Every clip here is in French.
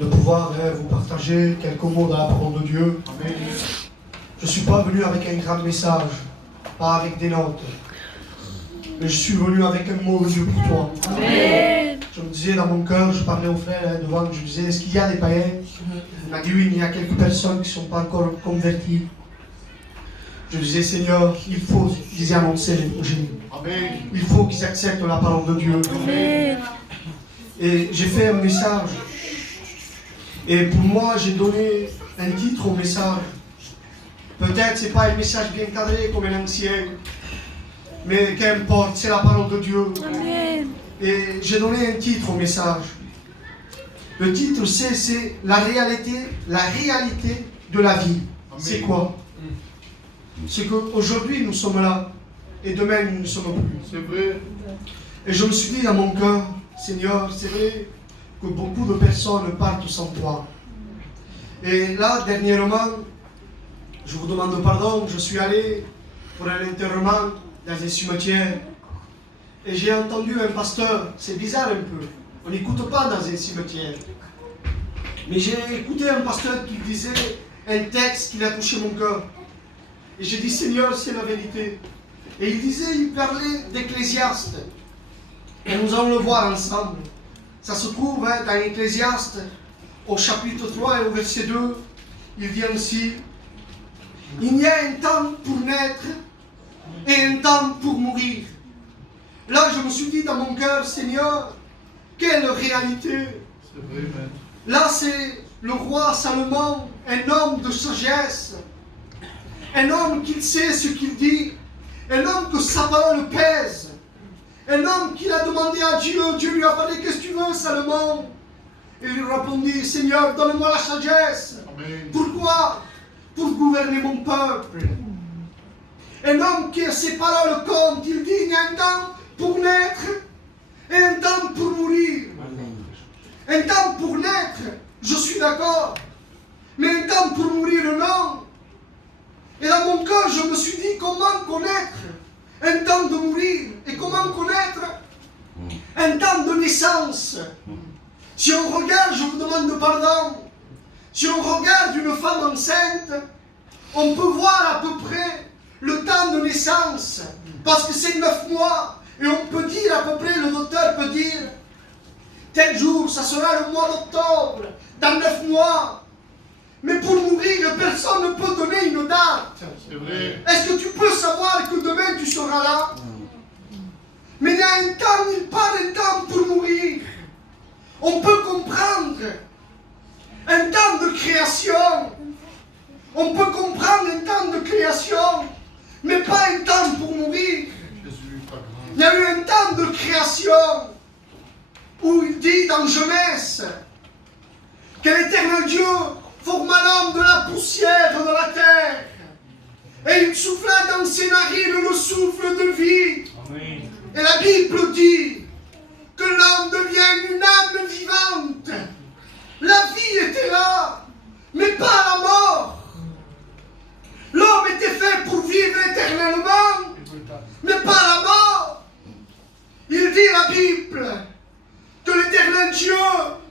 de pouvoir vous partager quelques mots de la parole de Dieu. Amen. Je ne suis pas venu avec un grand message, pas avec des notes, mais je suis venu avec un mot de Dieu pour toi. Amen. Je me disais dans mon cœur, je parlais aux frères devant, je disais, est-ce qu'il y a des païens? Il m'a dit oui, il y a quelques personnes qui ne sont pas encore converties. Je disais, Seigneur, il faut qu'ils annoncent l'évangile. Il faut qu'ils acceptent la parole de Dieu. Amen. Et j'ai fait un message. Et pour moi, j'ai donné un titre au message. Peut-être ce n'est pas un message bien cadré comme un ancien. Mais qu'importe, c'est la parole de Dieu. Amen. Et j'ai donné un titre au message. Le titre, c'est la réalité de la vie. C'est quoi? C'est qu'aujourd'hui, nous sommes là. Et demain, nous ne sommes plus. C'est vrai. Et je me suis dit dans mon cœur, Seigneur, c'est vrai que beaucoup de personnes partent sans toi. Et là, dernièrement, je vous demande pardon, je suis allé pour un enterrement dans un cimetière. Et j'ai entendu un pasteur, c'est bizarre un peu, on n'écoute pas dans un cimetière. Mais j'ai écouté un pasteur qui disait un texte qui a touché mon cœur. Et j'ai dit, Seigneur, c'est la vérité. Et il parlait d'Ecclésiaste. Et nous allons le voir ensemble. Ça se trouve dans Ecclésiaste, au chapitre 3 et au verset 2, il dit ainsi, il y a un temps pour naître et un temps pour mourir. Là, je me suis dit dans mon cœur, Seigneur, quelle réalité. C'est vrai, là, c'est le roi Salomon, un homme de sagesse, un homme qui sait ce qu'il dit, un homme que sa parole pèse. Un homme qui a demandé à Dieu, Dieu lui a parlé, qu'est-ce que tu veux, Salomon? Il lui répondit, Seigneur, donne-moi la sagesse. Amen. Pourquoi? Pour gouverner mon peuple. Un homme qui a ses paroles comptent, il dit, il y a un temps pour naître et un temps pour mourir. Amen. Un temps pour naître, je suis d'accord, mais un temps pour mourir, non. Et dans mon cœur, je me suis dit, comment connaître un temps de mourir? Et comment connaître un temps de naissance? Si on regarde, je vous demande pardon, si on regarde une femme enceinte, on peut voir à peu près le temps de naissance, parce que c'est 9 mois, et on peut dire à peu près, le docteur peut dire, tel jour, ça sera le mois d'octobre, dans 9 mois. Mais pour mourir, personne ne peut donner une date. C'est vrai. Est-ce que tu peux savoir que demain tu seras là? Mais il y a un temps, il parle d'un temps pour mourir. On peut comprendre un temps de création. On peut comprendre un temps de création, mais pas un temps pour mourir. Il y a eu un temps de création où il dit dans Genèse que l'Éternel Dieu forma l'homme de la poussière de la terre et il souffla dans ses narines le souffle de vie. Amen. Et la Bible dit que l'homme devient une âme vivante. La vie était là, mais pas la mort. L'homme était fait pour vivre éternellement, mais pas la mort. Il dit la Bible que l'Éternel Dieu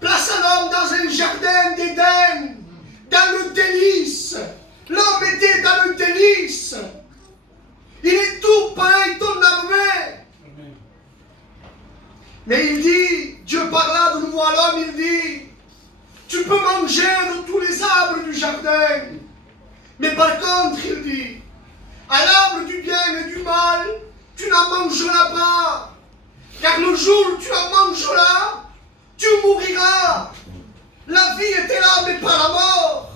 plaça l'homme dans un jardin d'Éden, dans le délice. L'homme était dans le délice. Il est tout pareil, ton armée. Mais il dit, Dieu parla de nouveau à l'homme, il dit, tu peux manger de tous les arbres du jardin. Mais par contre, il dit, à l'arbre du bien et du mal, tu n'en mangeras pas. Car le jour où tu en mangeras, tu mouriras. La vie était là, mais pas la mort.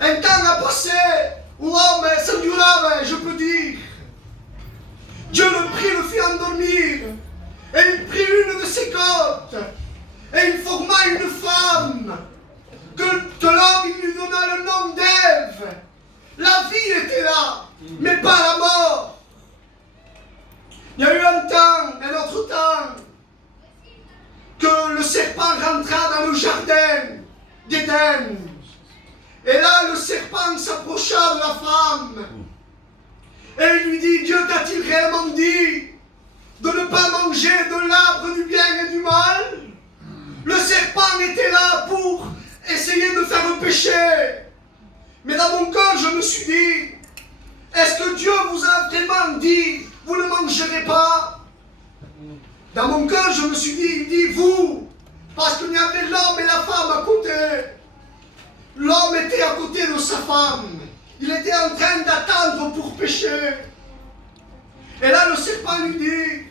Un temps a passé où l'homme s'endurava, je peux dire. Dieu le prit, le fit endormir. Et il prit une de ses côtes. Et il forma une femme. Que l'homme, il lui donna le nom d'Ève. La vie était là, mais pas la mort. Il y a eu un temps, un autre temps, que le serpent rentra dans le jardin d'Éden. Et là, le serpent s'approcha de la femme. Et il lui dit, Dieu t'a-t-il réellement dit de ne pas manger de l'arbre du bien et du mal? Le serpent était là pour péché. Mais dans mon cœur, je me suis dit, est-ce que Dieu vous a vraiment dit, vous ne mangerez pas? Dans mon cœur, je me suis dit, il dit vous, parce qu'il y avait l'homme et la femme à côté. L'homme était à côté de sa femme. Il était en train d'attendre pour pécher. Et là, le serpent lui dit,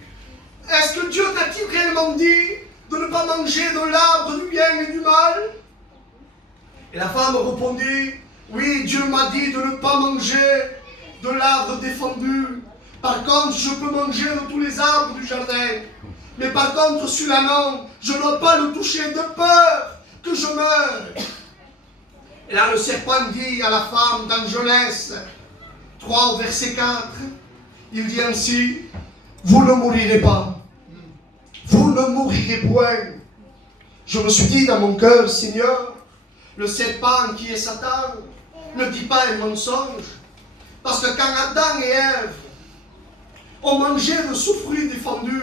est-ce que Dieu t'a-t-il réellement dit de ne pas manger de l'arbre du bien et du mal? Et la femme répondit, oui, Dieu m'a dit de ne pas manger de l'arbre défendu. Par contre, je peux manger de tous les arbres du jardin. Mais par contre, celui-là non, je ne dois pas le toucher de peur que je meure. Et là, le serpent dit à la femme dans Genèse 3 au verset 4, il dit ainsi, vous ne mourirez pas. Vous ne mourirez point. Je me suis dit dans mon cœur, Seigneur, le serpent qui est Satan ne dit pas un mensonge. Parce que quand Adam et Ève ont mangé de ce fruit défendu,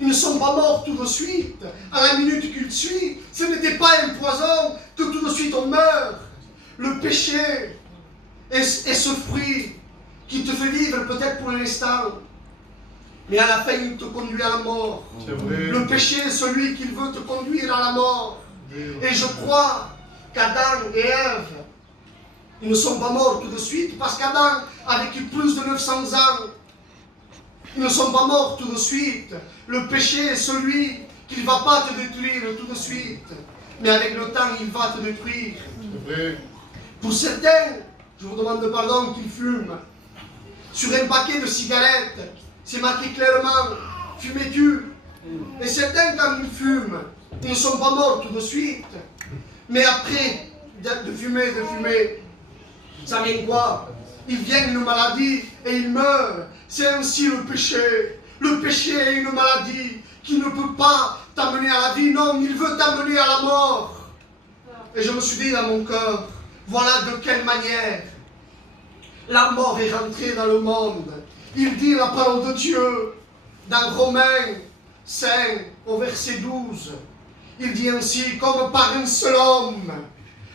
ils ne sont pas morts tout de suite. À la minute qu'ils suivent, ce n'était pas un poison que tout de suite on meurt. Le péché est ce fruit qui te fait vivre peut-être pour l'instant, mais à la fin il te conduit à la mort. Le péché est celui qui veut te conduire à la mort. Et je crois qu'Adam et Ève, ils ne sont pas morts tout de suite, parce qu'Adam a vécu plus de 900 ans. Ils ne sont pas morts tout de suite. Le péché est celui qui ne va pas te détruire tout de suite, mais avec le temps il va te détruire. Pour certains, je vous demande pardon, qu'ils fument. Sur un paquet de cigarettes, c'est marqué clairement, fumez-tu? Et certains, quand ils fument, ils ne sont pas morts tout de suite. Mais après de fumer, ça vient quoi? Il vient une maladie et il meurt. C'est ainsi le péché. Le péché est une maladie qui ne peut pas t'amener à la vie. Non, il veut t'amener à la mort. Et je me suis dit dans mon cœur, voilà de quelle manière la mort est rentrée dans le monde. Il dit la parole de Dieu dans Romains 5 au verset 12. Il dit ainsi, comme par un seul homme,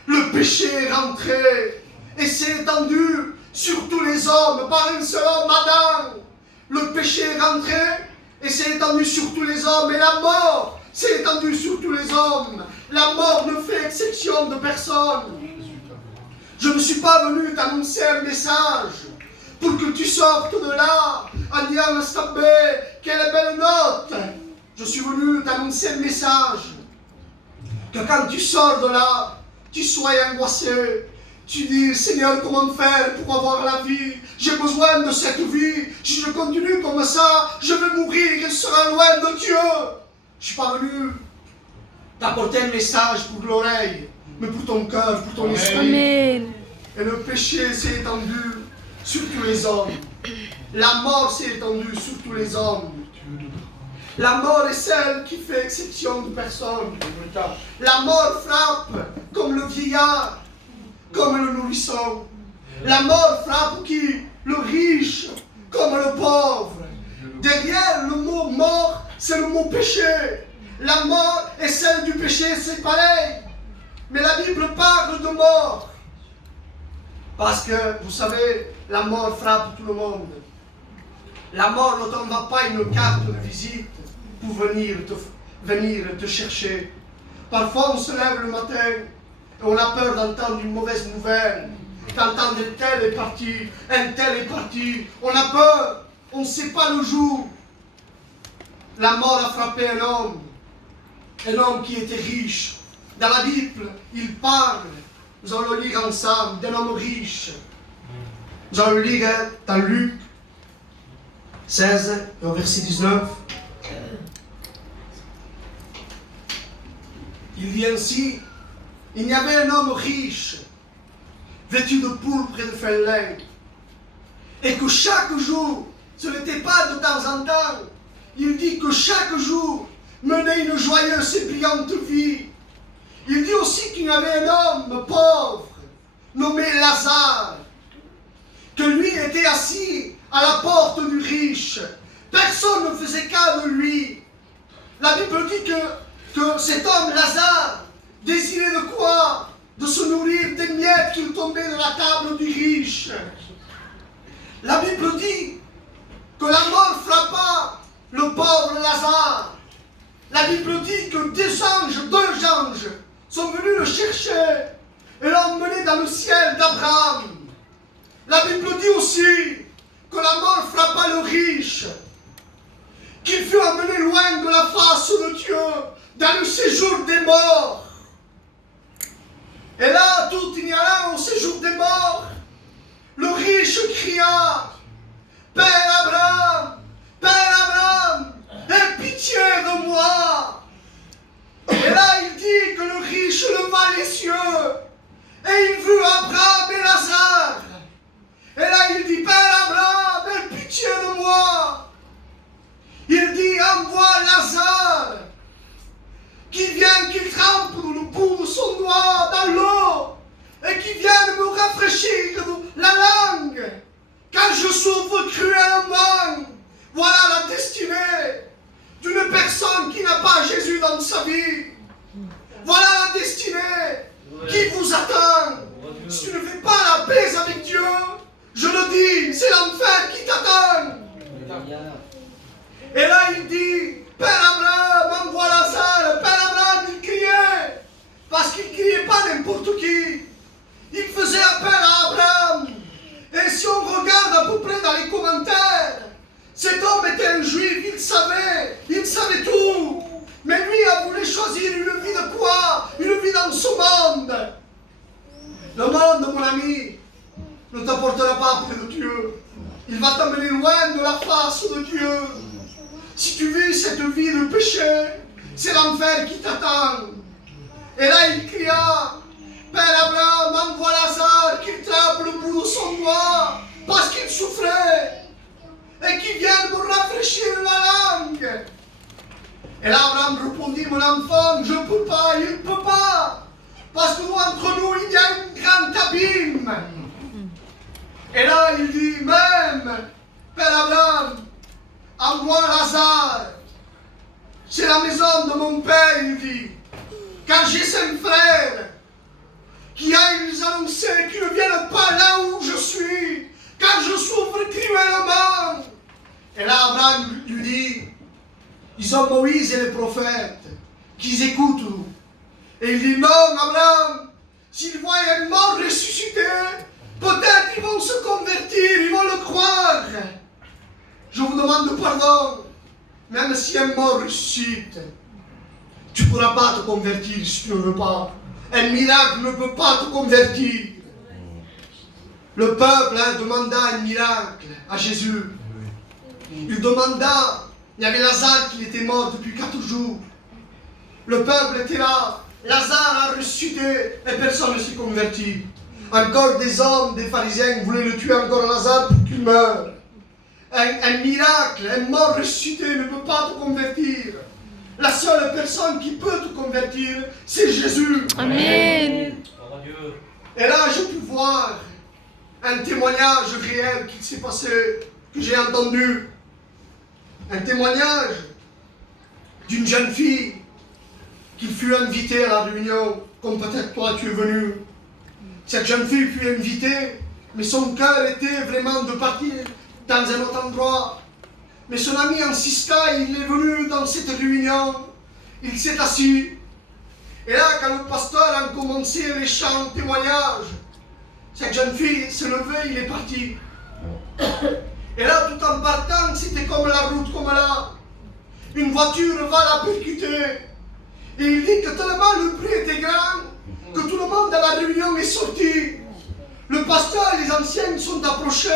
le péché est rentré et s'est étendu sur tous les hommes. Par un seul homme, Adam, le péché est rentré et s'est étendu sur tous les hommes. Et la mort s'est étendue sur tous les hommes. La mort ne fait exception de personne. Je ne suis pas venu t'annoncer un message pour que tu sortes de là en disant à Stambé, quelle belle note. Je suis venu t'annoncer un message que quand tu sors de là, tu sois angoissé. Tu dis, Seigneur, comment faire pour avoir la vie? J'ai besoin de cette vie. Si je continue comme ça, je vais mourir et serai loin de Dieu. Je ne suis pas venu t'apporter un message pour l'oreille, mais pour ton cœur, pour ton esprit. Amen. Et le péché s'est étendu sur tous les hommes. La mort s'est étendue sur tous les hommes. La mort est celle qui fait exception de personne. La mort frappe comme le vieillard, comme le nourrisson. La mort frappe qui? Le riche, comme le pauvre. Derrière le mot mort, c'est le mot péché. La mort et celle du péché, c'est pareil. Mais la Bible parle de mort. Parce que, vous savez, la mort frappe tout le monde. La mort ne t'envoie pas une carte de visite pour venir te chercher. Parfois, on se lève le matin et on a peur d'entendre une mauvaise nouvelle. D'entendre un tel est parti, un tel est parti. On a peur, on ne sait pas le jour. La mort a frappé un homme qui était riche. Dans la Bible, il parle, nous allons le lire ensemble, d'un homme riche. Nous allons le lire dans Luc 16, au verset 19. Il dit ainsi, il y avait un homme riche, vêtu de pourpre et de fin lin, et que chaque jour, ce n'était pas de temps en temps, il dit que chaque jour menait une joyeuse et brillante vie. Il dit aussi qu'il y avait un homme pauvre, nommé Lazare, que lui était assis à la porte du riche. Personne ne faisait cas de lui. La Bible dit que cet homme Lazare désirait de quoi? De se nourrir des miettes qui tombaient de la table du riche. La Bible dit que la mort frappa le pauvre Lazare. La Bible dit que deux anges, sont venus le chercher et l'ont emmené dans le ciel d'Abraham. La Bible dit aussi que la mort frappa le riche, qu'il fut emmené loin de la face de Dieu, dans le séjour des morts. Et là, tout en allant au séjour des morts, le riche cria, Père Abraham, aie pitié de moi. Et là, il dit que le riche leva les yeux et il vit Abraham et Lazare. Et là, il dit, Père Abraham, aie pitié de moi. Il dit, envoie Lazare, qui vienne, qui trempe le bout de son doigt dans l'eau et qui vienne me rafraîchir la langue. Quand je souffre cruellement, voilà la destinée d'une personne qui n'a pas Jésus dans sa vie. Voilà la destinée qui vous attend. Si tu ne fais pas la paix avec Dieu, je le dis, c'est l'enfer qui t'attend. Et là, il dit, Père Abraham, envoie Lazare. Père Abraham, il criait, parce qu'il ne criait pas n'importe qui. Il faisait appel à Abraham. Et si on regarde à peu près dans les commentaires, cet homme était un juif, il savait tout. Mais lui a voulu choisir une vie de quoi? Une vie dans ce monde. Le monde, mon ami, ne t'apportera pas près de Dieu. Il va t'amener loin de la face de Dieu. Si tu vis cette vie de péché, c'est l'enfer qui t'attend. Et là, il cria, Père Abraham, envoie Lazare qu'il trappe le bout de son doigt parce qu'il souffrait et qu'il vienne me rafraîchir la langue. Et là, Abraham répondit, mon enfant, je ne peux pas, il ne peut pas, parce que entre nous, il y a un grand abîme. Et là, il dit, même, Père Abraham, envoie Lazare. C'est la maison de mon père, il dit. Quand j'ai 5 frères qui aillent nous annoncer qu'ils ne viennent pas là où je suis, quand je souffre cruellement. Et là, Abraham lui dit, ils ont Moïse et les prophètes, qu'ils écoutent. Et il dit, non, Abraham, s'ils voient un mort ressuscité, peut-être ils vont se convertir, ils vont le croire. Je vous demande pardon, même si un mort ressuscite, tu ne pourras pas te convertir si tu ne veux pas. Un miracle ne peut pas te convertir. Le peuple demanda un miracle à Jésus. Il demanda, il y avait Lazare qui était mort depuis 4 jours. Le peuple était là, Lazare a ressuscité et personne ne s'est converti. Encore des hommes, des pharisiens voulaient le tuer encore Lazare pour qu'il meure. Un miracle, un mort ressuscité ne peut pas te convertir. La seule personne qui peut te convertir, c'est Jésus. Amen. Et là, j'ai pu voir un témoignage réel qui s'est passé, que j'ai entendu. Un témoignage d'une jeune fille qui fut invitée à la réunion, comme peut-être toi tu es venu. Cette jeune fille fut invitée, mais son cœur était vraiment de partir dans un autre endroit. Mais son ami insista, il est venu dans cette réunion, il s'est assis. Et là, quand le pasteur a commencé les chants, témoignages, cette jeune fille s'est levée, il est parti. Et là, tout en partant, c'était comme la route, comme là. Une voiture va la percuter. Et il dit que tellement le bruit était grand, que tout le monde dans la réunion est sorti. Le pasteur et les anciens sont approchés.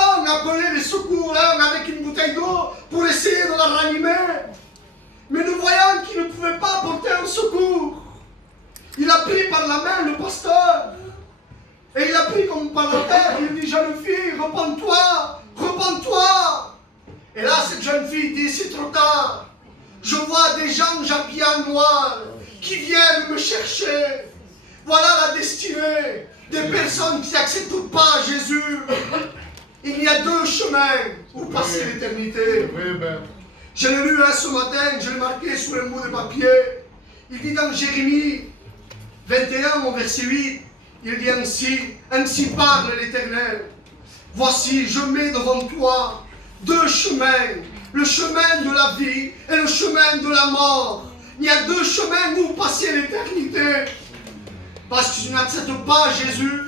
On a appelé les secours, avec une bouteille d'eau pour essayer de la ranimer. Mais nous voyons qu'il ne pouvait pas apporter un secours. Il a pris par la main le pasteur. Et il a pris comme par la terre. Il dit, jeune fille, repens-toi, repens-toi. Et là, cette jeune fille dit, c'est trop tard. Je vois des gens habillés en noir qui viennent me chercher. Voilà la destinée des personnes qui n'acceptent pas Jésus. Il y a 2 chemins pour passer l'éternité. Je l'ai lu ce matin, je l'ai marqué sur un bout de papier. Il dit dans Jérémie 21, au verset 8, il dit ainsi, ainsi parle l'Éternel. Voici, je mets devant toi deux chemins, le chemin de la vie et le chemin de la mort. Il y a deux chemins où passer l'éternité. Parce que tu n'acceptes pas Jésus,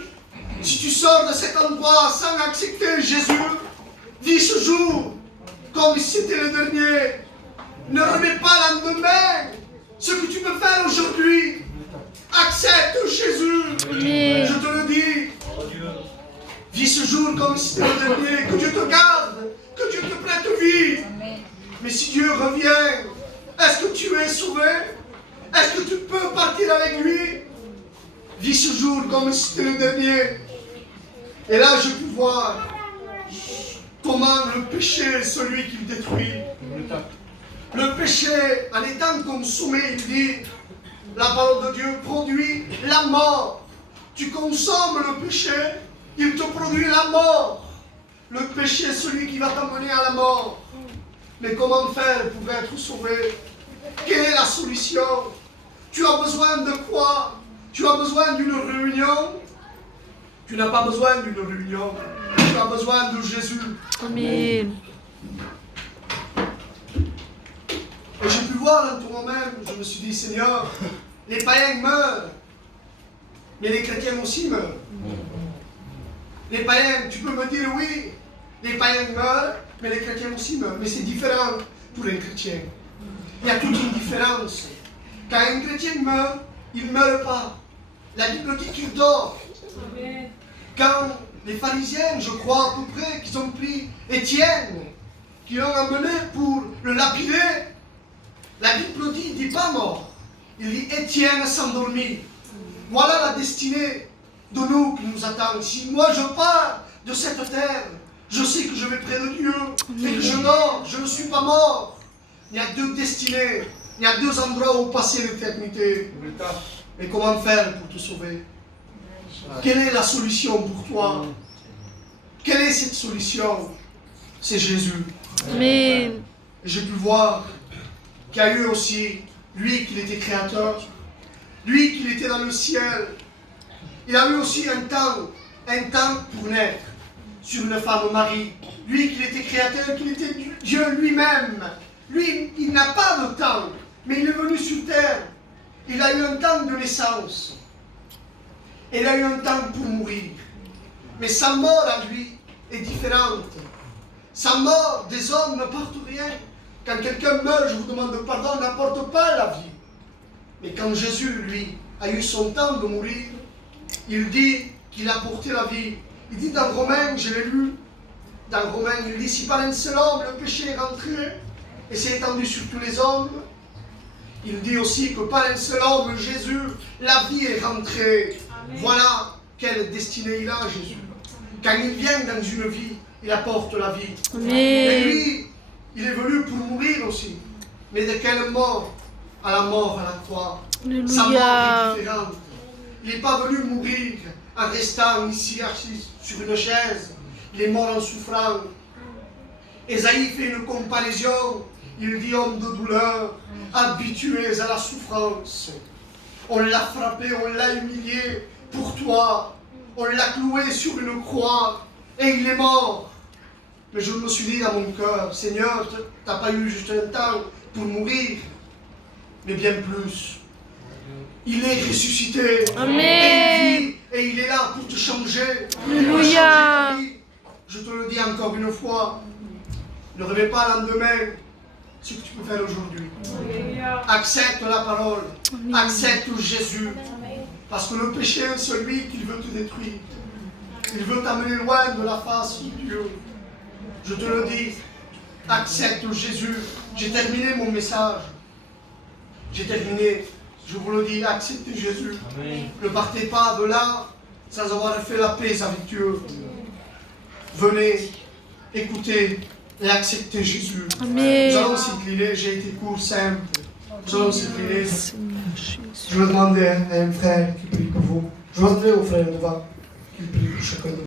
si tu sors de cet endroit sans accepter Jésus, vis ce jour comme si c'était le dernier. Ne remets pas lendemain ce que tu peux faire aujourd'hui. Accepte Jésus. Amen. Je te le dis. Vis ce jour comme si c'était le dernier. Que Dieu te garde. Que Dieu te prête vie. Mais si Dieu revient, est-ce que tu es sauvé? Est-ce que tu peux partir avec lui? Vis ce jour comme si c'était le dernier. Et là, je peux voir comment le péché est celui qui le détruit. Le péché, en étant consommé, il dit, la parole de Dieu produit la mort. Tu consommes le péché, il te produit la mort. Le péché est celui qui va t'amener à la mort. Mais comment faire pour être sauvé? Quelle est la solution? Tu as besoin de quoi? Tu as besoin d'une réunion? Tu n'as pas besoin d'une réunion. Tu as besoin de Jésus. Amen. Et j'ai pu voir en toi-même, je me suis dit, Seigneur, les païens meurent, mais les chrétiens aussi meurent. Les païens, tu peux me dire oui, les païens meurent, mais les chrétiens aussi meurent. Mais c'est différent pour un chrétien. Il y a toute une différence. Quand un chrétien meurt, il ne meurt pas. La Bible dit qu'il dort. Quand les pharisiens, je crois à peu près, qu'ils ont pris Étienne, qui l'ont amené pour le lapider, la Bible dit, il ne dit pas mort. Il dit Étienne s'endormit. Voilà la destinée de nous qui nous attend. Si moi je pars de cette terre, je sais que je vais près de Dieu et que je dors, je ne suis pas mort. Il y a deux destinées, il y a deux endroits où passer l'éternité. Mais comment faire pour te sauver? Quelle est la solution pour toi? Quelle est cette solution? C'est Jésus. Amen. Et j'ai pu voir qu'il y a eu aussi, lui qui était créateur, lui qui était dans le ciel, il a eu aussi un temps pour naître sur une femme Marie. Lui qui était créateur, qui était Dieu lui-même. Lui, il n'a pas de temps, mais il est venu sur terre. Il a eu un temps de naissance. Il a eu un temps pour mourir. Mais sa mort à lui est différente. Sa mort des hommes n'apporte rien. Quand quelqu'un meurt, je vous demande pardon, n'apporte pas la vie. Mais quand Jésus, lui, a eu son temps de mourir, il dit qu'il a porté la vie. Il dit dans Romains, je l'ai lu, dans Romains, il dit, si par un seul homme le péché est rentré et s'est étendu sur tous les hommes, il dit aussi que par un seul homme, Jésus, la vie est rentrée. Amen. Voilà quelle destinée il a, Jésus. Quand il vient dans une vie, il apporte la vie. Amen. Et lui, il est venu pour mourir aussi. Mais de quelle mort? À la mort à la croix. Alléluia. Sa mort est différente. Il n'est pas venu mourir en restant ici assis sur une chaise. Il est mort en souffrant. Ésaïe fait une comparaison. Il dit homme de douleur, habitués à la souffrance. On l'a frappé, on l'a humilié pour toi. On l'a cloué sur une croix et il est mort. Mais je me suis dit dans mon cœur, Seigneur, tu n'as pas eu juste un temps pour mourir, mais bien plus. Il est ressuscité. Amen. Et il est là pour te changer. Alléluia. Je te le dis encore une fois, ne remets pas lendemain ce que tu peux faire aujourd'hui. Accepte la parole. Amen. Accepte Jésus. Parce que le péché est celui qui veut te détruire. Il veut t'amener loin de la face de Dieu. Je te le dis, accepte Jésus. J'ai terminé mon message. J'ai terminé. Je vous le dis, acceptez Jésus. Amen. Ne partez pas de là sans avoir fait la paix avec Dieu. Venez, écoutez et acceptez Jésus. Amen. Nous allons s'incliner. J'ai été court, simple. Nous allons s'incliner. Je vais demander à un frère qui prie pour vous. Je vais demander au frère devant qu'il prie pour chacun de vous.